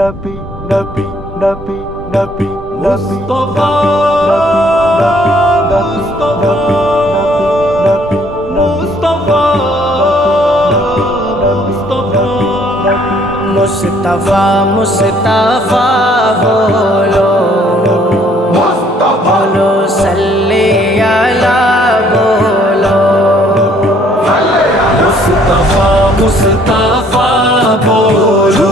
نبی نبی نبی نبی مصطفیٰ مصطفیٰ مصطفیٰ بولو بولو صلی علی بولو مصطفیٰ مصطفیٰ بولو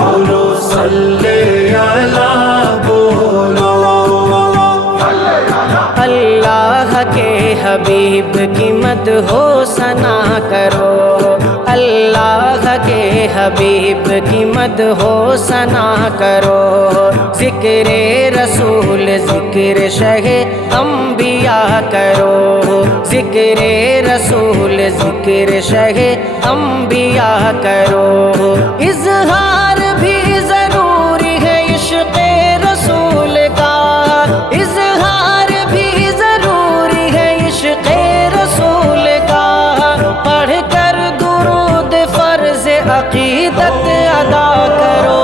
بولو صلی علی بولو اللہ کے حبیب کی مدح و ثنا کرو اللہ کے حبیب کی مدح و ثنا کرو ذکر رسول ذکر شہ انبیاء کرو ذکر رسول ذکر شہ انبیاء کرو اظہار بھی ضروری ہے عشق رسول کا اظہار بھی ضروری ہے عشق رسول کا پڑھ کر درود فرض عقیدت ادا کرو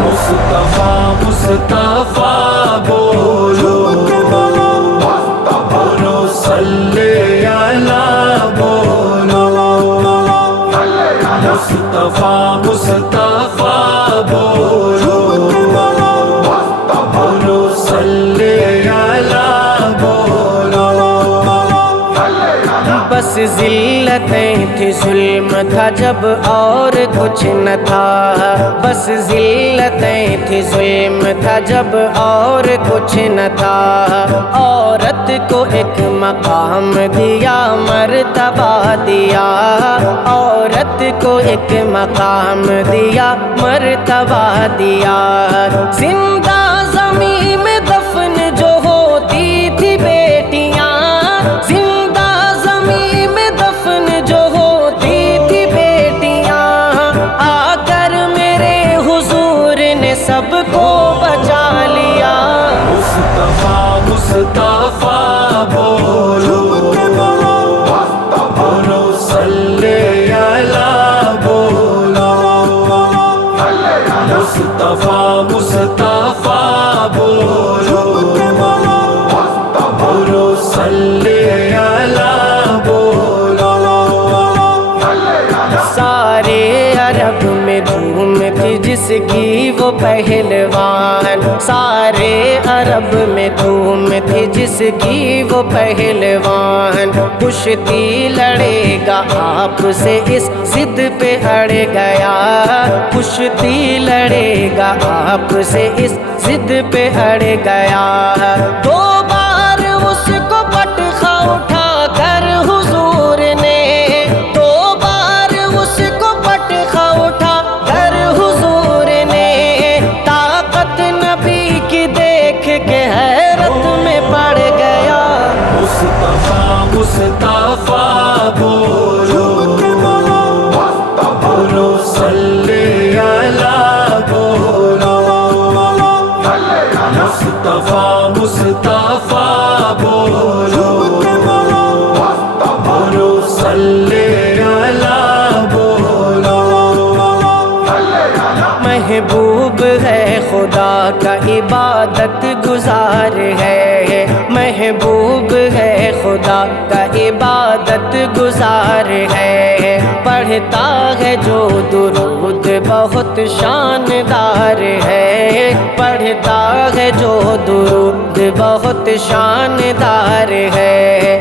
مصطفیٰ مصطفیٰ بولو بولو صلی علی بولو مصطفیٰ مصطفیٰ بولو بولو صلی علی بولو بس ذلتیں تھی ظلم تھا جب اور کچھ نہ تھا بس ذلتیں تھی ظلم تھا جب اور کچھ نہ تھا عورت کو ایک مقام دیا مرتبہ دیا عورت کو ایک مقام دیا مرتبہ دیا زندہ زمین میں دفن جو ہوتی تھی بیٹیاں زندہ زمین میں دفن جو ہوتی تھی بیٹیاں آ کر میرے حضور نے سب کو بچا لیا مصطفیٰ مصطفیٰ بولو بولو صلی علی بولو مصطفیٰ مصطفیٰ بولو بولو صلی علی بولو سارے عرب میں دھوم تھی جس کی وہ پہلوان سارے عرب میں دھوم تھی جس کی وہ پہلوان کشتی لڑے گا آپ سے اس ضد پہ اڑ گیا کشتی لڑے گا آپ سے اس ضد پہ اڑ گیا دو بار اس کو پٹخا اٹھا کر حضور نے دو بار اس کو پٹخا اٹھا کر حضور نے طاقت نبی کی دیکھ کے حیرت میں پڑ گیا مصطفیٰ مصطفیٰ بولو بولو صلی علی بولو مصطفیٰ مصطفیٰ بولو بولو صلی علی بولو محبوب ہے خدا کا عبادت گزار ہے محبوب ہے خدا کا عبادت گزار ہے پڑھتا ہے جو درود بہت شاندار ہے پڑھتا ہے جو درود بہت شاندار ہے